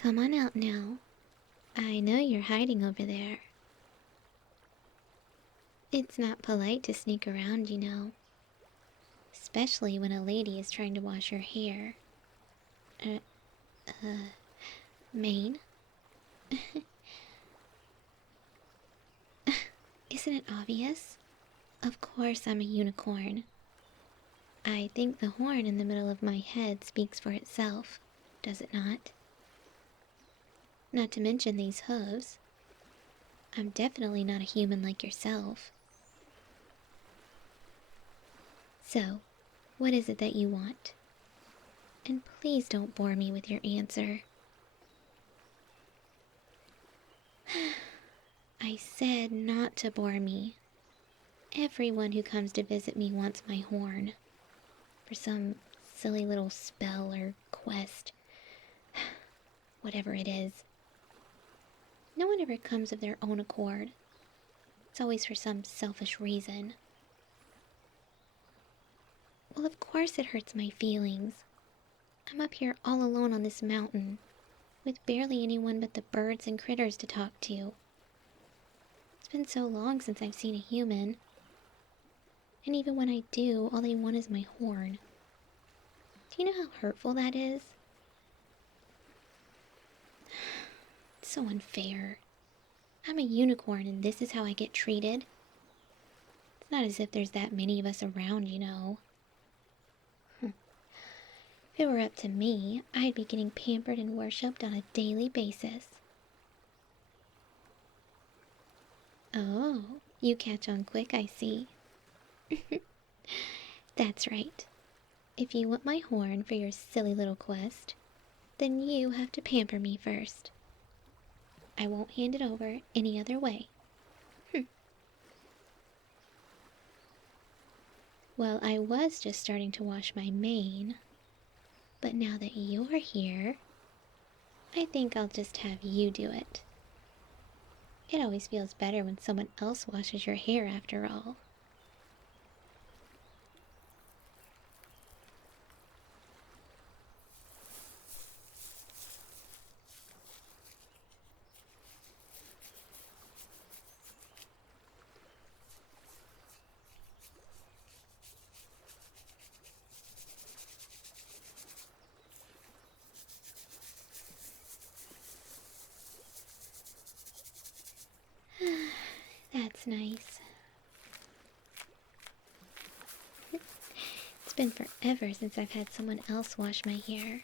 Come on out now. I know you're hiding over there. It's not polite to sneak around, you know. Especially when a lady is trying to wash her hair. Mane? Isn't it obvious? Of course I'm a unicorn. I think the horn in the middle of my head speaks for itself, does it not? Not to mention these hooves. I'm definitely not a human like yourself. So, what is it that you want? And please don't bore me with your answer. I said not to bore me. Everyone who comes to visit me wants my horn. For some silly little spell or quest. Whatever it is. No one ever comes of their own accord. It's always for some selfish reason. Well, of course it hurts my feelings. I'm up here all alone on this mountain, with barely anyone but the birds and critters to talk to. It's been so long since I've seen a human. And even when I do, all they want is my horn. Do you know how hurtful that is? It's so unfair. I'm a unicorn and this is how I get treated. It's not as if there's that many of us around, you know. If it were up to me, I'd be getting pampered and worshipped on a daily basis. Oh, you catch on quick, I see. That's right. If you want my horn for your silly little quest, then you have to pamper me first. I won't hand it over any other way. Well, I was just starting to wash my mane, but now that you're here, I think I'll just have you do it. It always feels better when someone else washes your hair after all. That's nice. It's been forever since I've had someone else wash my hair.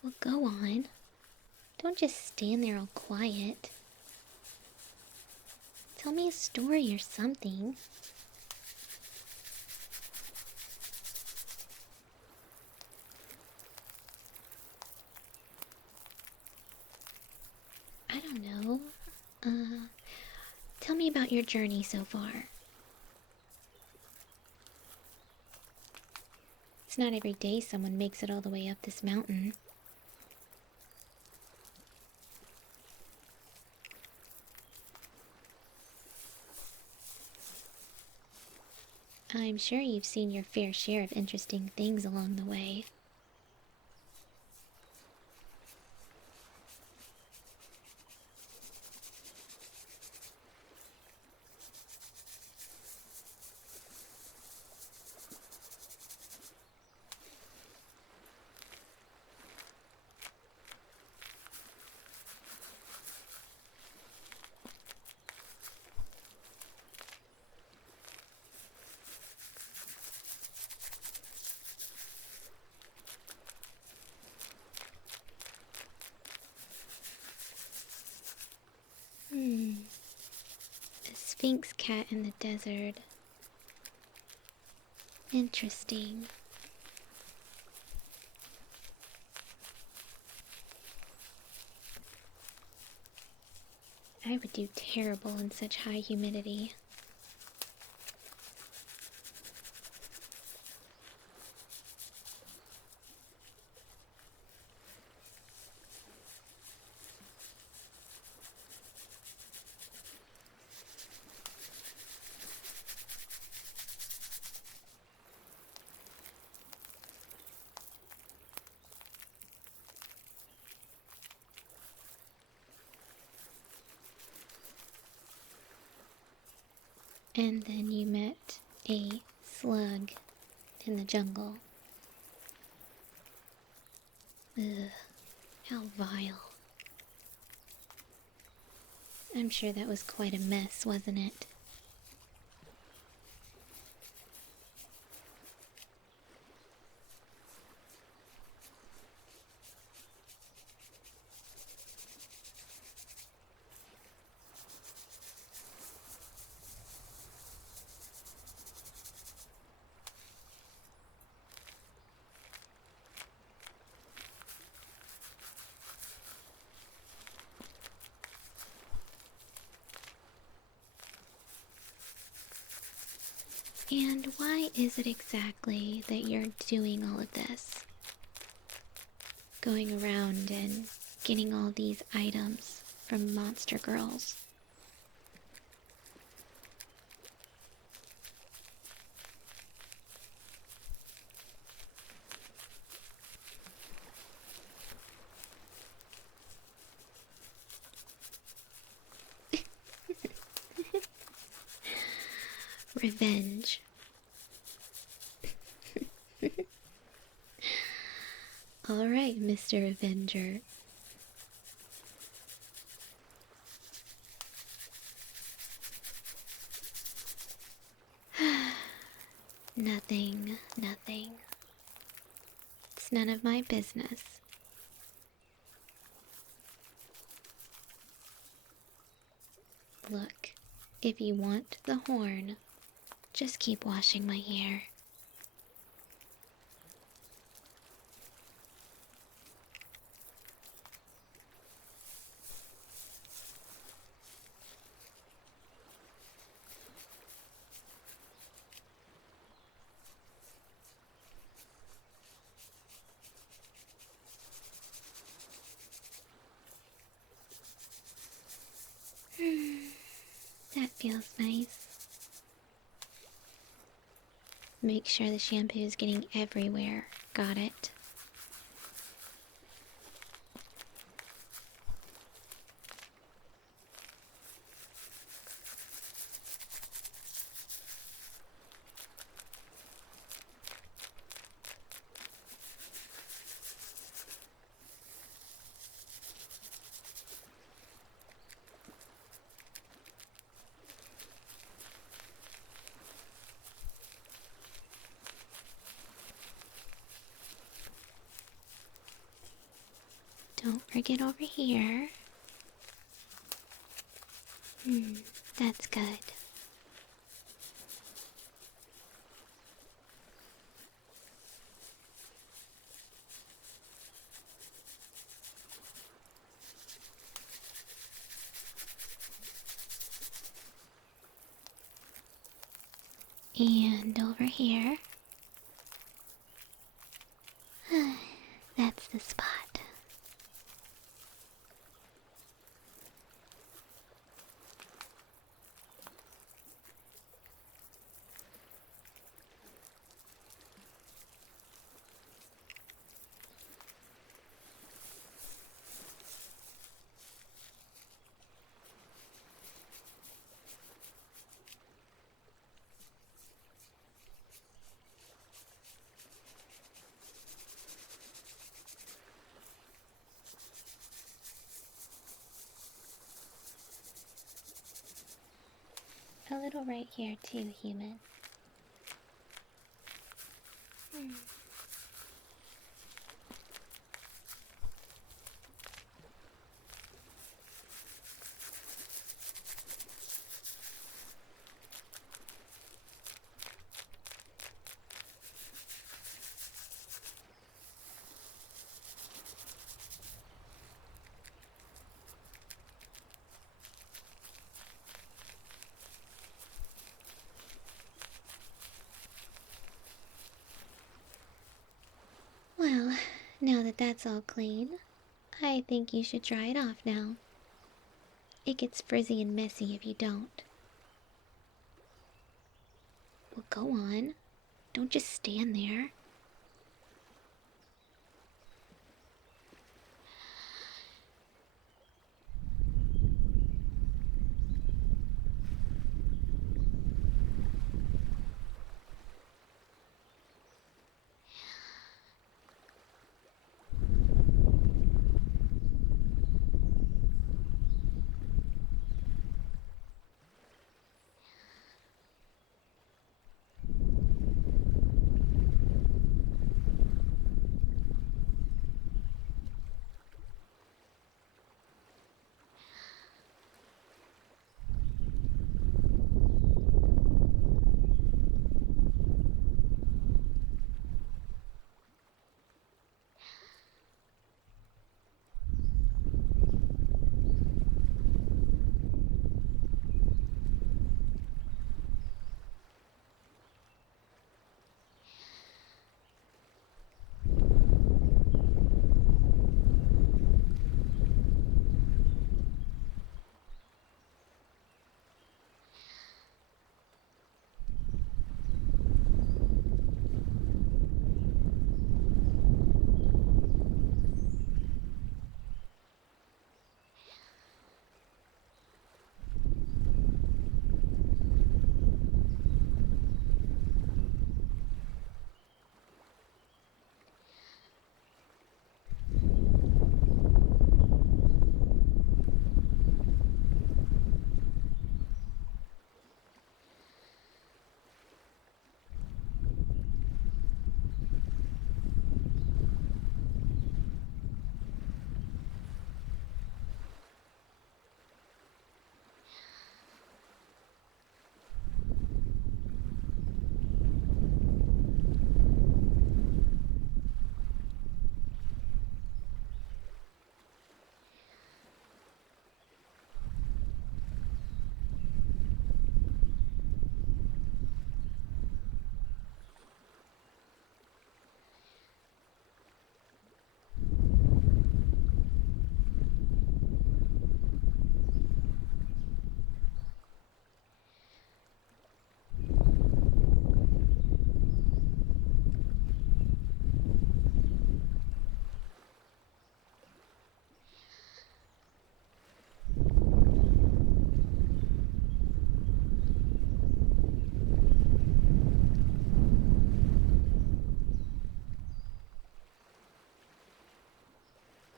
Well, go on. Don't just stand there all quiet. Tell me a story or something. I don't know. Tell me about your journey so far. It's not every day someone makes it all the way up this mountain. I'm sure you've seen your fair share of interesting things along the way. A sphinx cat in the desert. Interesting. I would do terrible in such high humidity. And then you met a slug in the jungle. Ugh, how vile. I'm sure that was quite a mess, wasn't it? And why is it exactly that you're doing all of this? Going around and getting all these items from monster girls. Revenge. Alright, Mr. Avenger. Nothing, nothing. It's none of my business. Look, if you want the horn, just keep washing my hair. That feels nice. Make sure the shampoo is getting everywhere. Got it? Don't forget over here. That's good. And over here. That's the spot. A little right here too, human. Now that that's all clean, I think you should dry it off now. It gets frizzy and messy if you don't. Well, go on. Don't just stand there.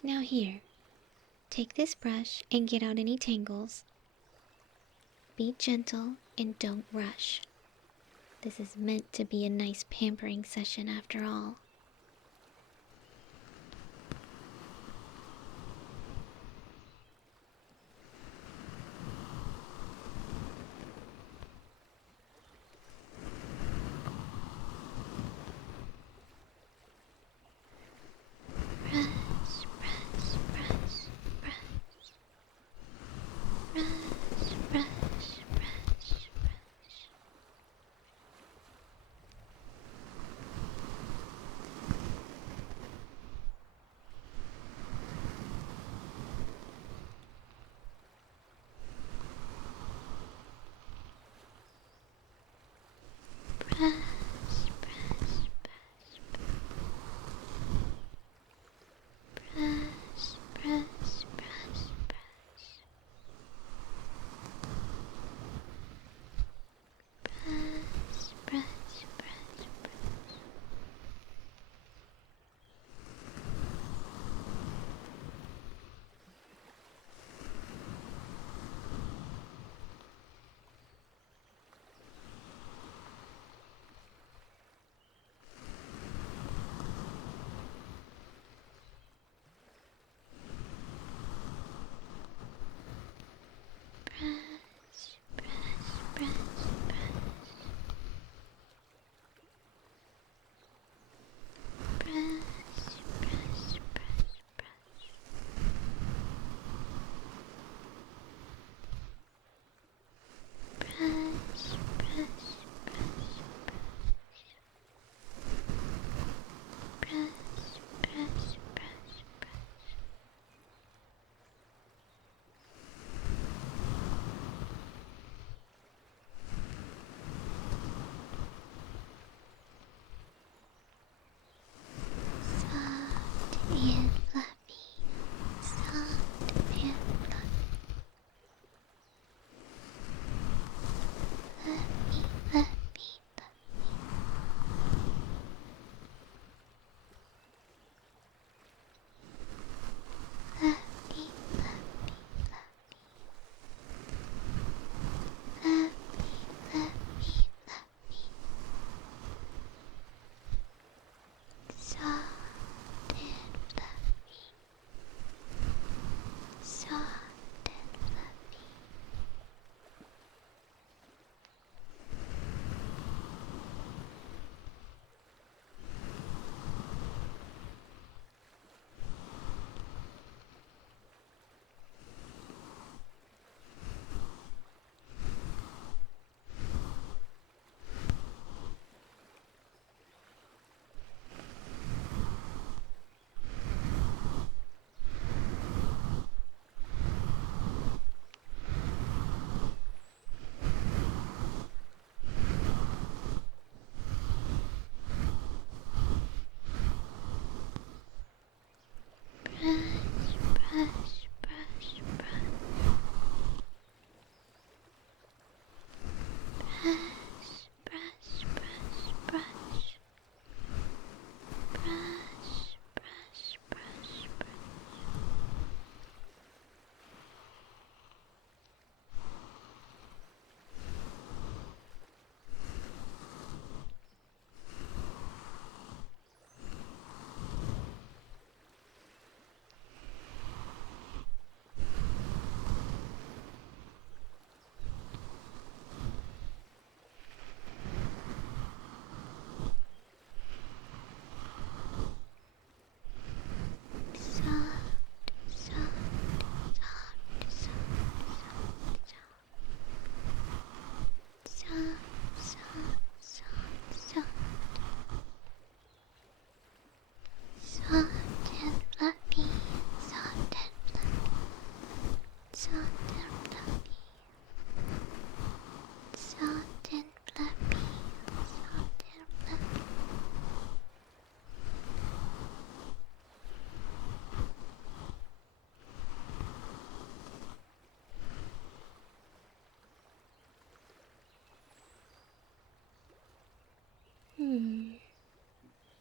Now here, take this brush and get out any tangles. Be gentle and don't rush. This is meant to be a nice pampering session after all. Brush, brush, brush, brush. Brush, brush, brush, brush.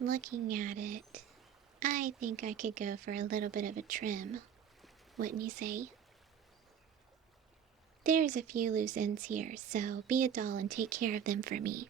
looking at it, I think I could go for a little bit of a trim, wouldn't you say? There's a few loose ends here, so be a doll and take care of them for me.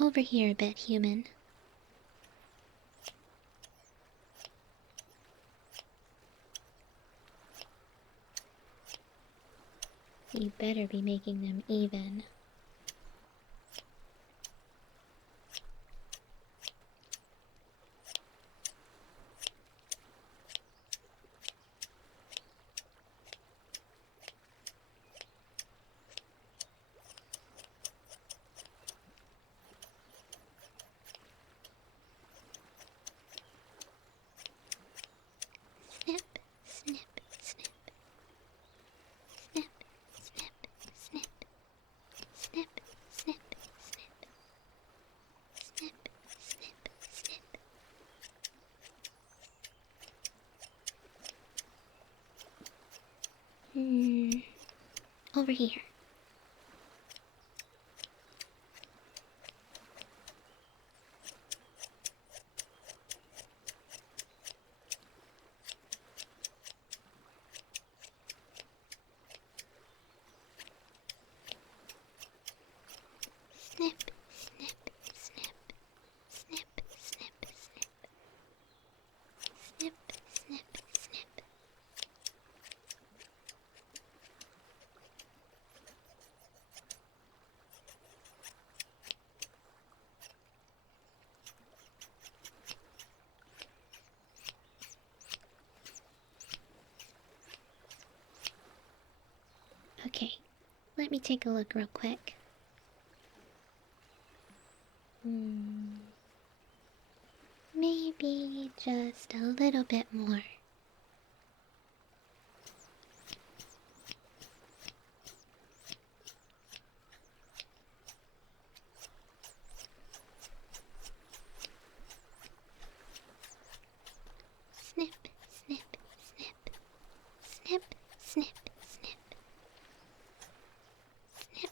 Over here a bit, human. You better be making them even. Snip, snip, snip. Snip, snip, snip. Snip, snip, snip. Snip, snip, snip. Over here. Snip, snip, snip. Snip, snip, snip. Snip, snip, snip. Okay, let me take a look real quick. Maybe just a little bit more. Snip, snip, snip. Snip, snip, snip. Snip,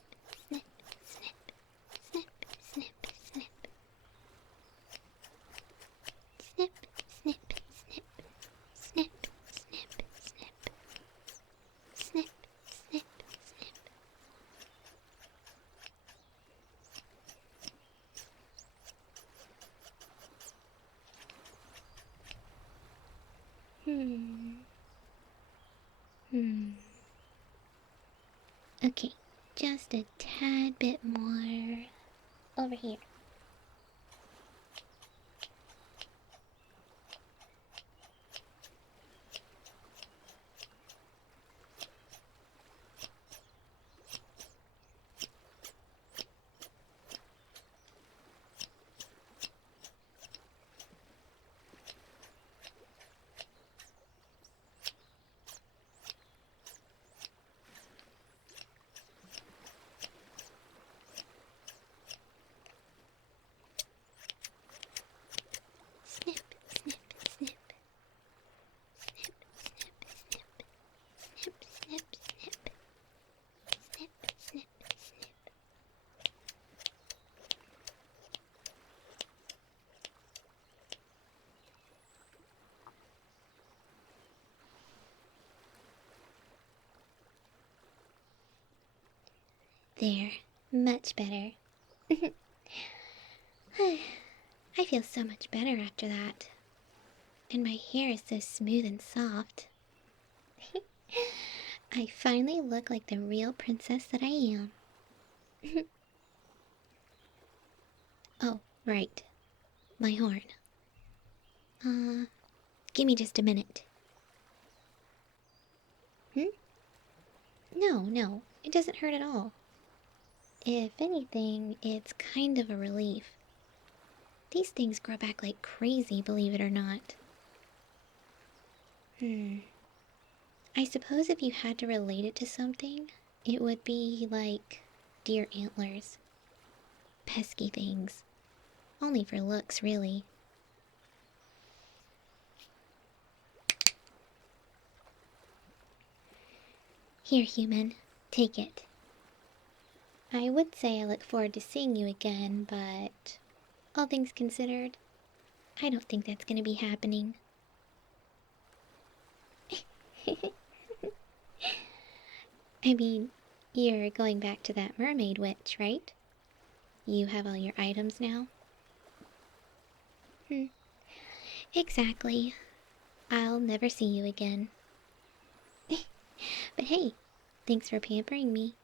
snip, snip. Snip, snip, snip. Snip, snip, snip. Snip, snip, snip. Snip, snip, snip. Okay, just a tad bit more over here. Snip, snip, snip. Snip, snip, snip. Snip, snip, snip. Snip, snip, snip. There, much better. I feel so much better after that. And my hair is so smooth and soft. I finally look like the real princess that I am. Oh, right. My horn. Give me just a minute. No, it doesn't hurt at all. If anything, it's kind of a relief. These things grow back like crazy, believe it or not. I suppose if you had to relate it to something, it would be like deer antlers. Pesky things. Only for looks, really. Here, human. Take it. I would say I look forward to seeing you again, but all things considered, I don't think that's gonna be happening. I mean, you're going back to that mermaid witch, right? You have all your items now? Exactly. I'll never see you again. But hey, thanks for pampering me.